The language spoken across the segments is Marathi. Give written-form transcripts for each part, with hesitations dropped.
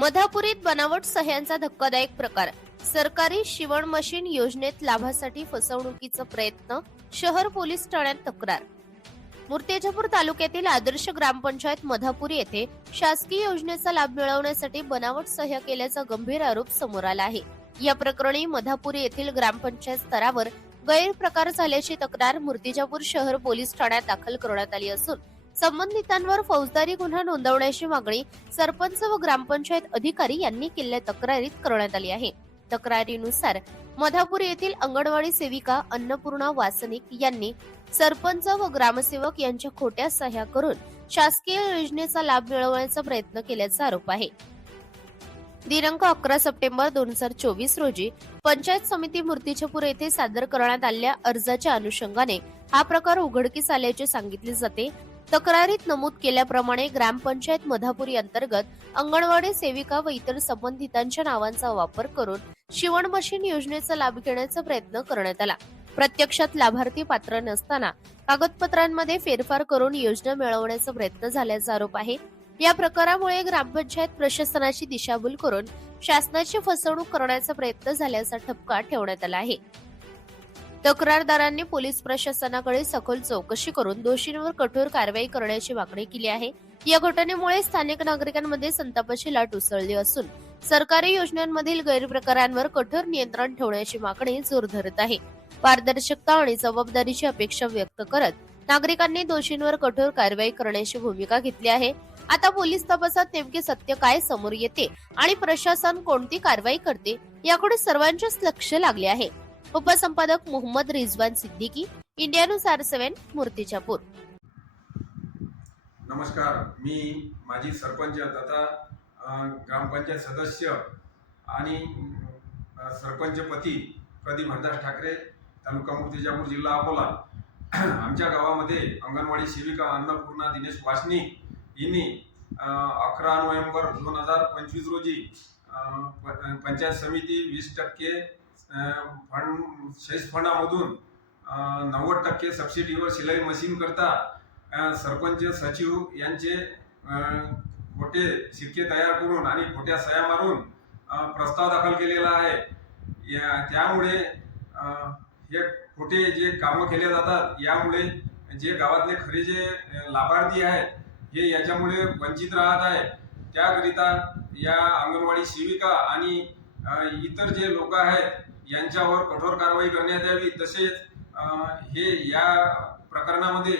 मधापुरीत बनावट सह्यांचा धक्कादायक प्रकार. सरकारी शिवण मशीन योजनेत लाभासाठी फसवणुकीचा प्रयत्न. शहर पोलीस ठाण्यात तक्रार. मूर्तिजापूर तालुक्यातील आदर्श ग्रामपंचायत मधापुरी येथे शासकीय योजनेचा लाभ मिळवण्यासाठी बनावट सह्या केल्याचा गंभीर आरोप समोर आला आहे. या प्रकरणी मधापुरी येथील ग्रामपंचायत स्तरावर गैरप्रकार झाल्याची तक्रार मूर्तिजापूर शहर पोलीस ठाण्यात दाखल करण्यात आली असून संबंधितांवर फौजदारी गुन्हा नोंदवण्याची मागणी सरपंच व ग्रामपंचायत अधिकारी यांनी केलेल्या तक्रारीत करण्यात आली आहे. तक्रारीनुसार मधापूर येथील अंगणवाडी सेविका अन्नपूर्णा वासनिक यांनी सरपंच व ग्रामसेवक यांच्या खोट्या सह्या करून शासकीय योजनेचा लाभ मिळवण्याचा प्रयत्न केल्याचा आरोप आहे. दिनांक 11 सप्टेंबर 2024 रोजी पंचायत समिती मूर्तिजापूर येथे सादर करण्यात आलेल्या अर्जाच्या अनुषंगाने हा प्रकार उघडकीस आल्याचे सांगितले जाते. तक्रारीत नमूद केल्याप्रमाणे ग्रामपंचायत मधापुरी अंतर्गत अंगणवाडी सेविका व इतर संबंधितांच्या नावांचा वापर करून शिवण मशीन योजनेचा लाभ घेण्याचा प्रयत्न करण्यात आला. प्रत्यक्षात लाभार्थी पात्र नसताना कागदपत्रांमध्ये फेरफार करून योजना मिळवण्याचा प्रयत्न झाल्याचा आरोप आहे. या प्रकारामुळे ग्रामपंचायत प्रशासनाची दिशाभूल करून शासनाची फसवणूक करण्याचा प्रयत्न झाल्याचा ठपका ठेवण्यात आला आहे. तक्रारदारांनी पोलीस प्रशासनाकडे सखोल चौकशी करून दोषींवर कठोर कारवाई करण्याची मागणी केली आहे. या घटनेमुळे स्थानिक नागरिकांमध्ये संतापाची लाट उसळली असून सरकारी योजनांमधील गैरप्रकारांवर कठोर नियंत्रण ठेवण्याची मागणी जोर धरत आहे. पारदर्शकता आणि जबाबदारीची अपेक्षा व्यक्त करत नागरिकांनी दोषींवर कठोर कारवाई करण्याची भूमिका घेतली आहे. आता पोलीस तपासात नेमके सत्य काय समोर येते आणि प्रशासन कोणती कारवाई करते याकडे सर्वांचेच लक्ष लागले आहे. उपसंपादक Mohammad Rizwan Siddiqui, India News R7, Murtizapur. नमस्कार, मी माजी सरपंच तथा ग्रामपंचायत सदस्य आणि सरपंच पती प्रदीप हरदास ठाकरे, तालुका मूर्तिजापूर, जिल्हा अकोला. आमच्या गावामध्ये अंगणवाडी सेविका अन्नपूर्णा दिनेश वासनिक यांनी 11 नोव्हेंबर 2025 रोजी पंचायत समिती 20% शेष फंडामधून 90% सबसिडीवर शिलाई मशीन करता सरपंच सचिव यांचे खोटे शिक्के तयार करून आणि खोट्या सह्या मारून प्रस्ताव दाखल केलेला आहे. त्यामुळे हे खोटे जे कामं केले जातात यामुळे जे गावातले खरे जे लाभार्थी आहेत हे याच्यामुळे वंचित राहत आहे. त्याकरिता या अंगणवाडी सेविका आणि इतर जे लोक आहेत यांच्यावर कठोर कारवाई करण्यात यावी. तसेच हे या प्रकरणामध्ये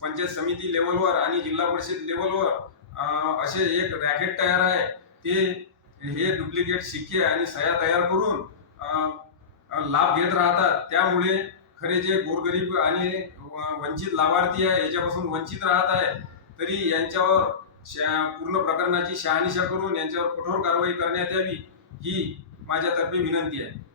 पंचायत समिती लेवलवर आणि जिल्हा परिषद लेवलवर असे एक रॅकेट तयार आहे. ते हे डुप्लिकेट शिक्के आणि सह्या तयार करून लाभ घेत राहतात. त्यामुळे खरे जे गोरगरीब आणि वंचित लाभार्थी आहे याच्यापासून वंचित राहत आहे. तरी यांच्यावर पूर्ण प्रकरणाची शहानिशा करून यांच्यावर कठोर कारवाई करण्यात यावी ही माझ्यातर्फे विनंती आहे.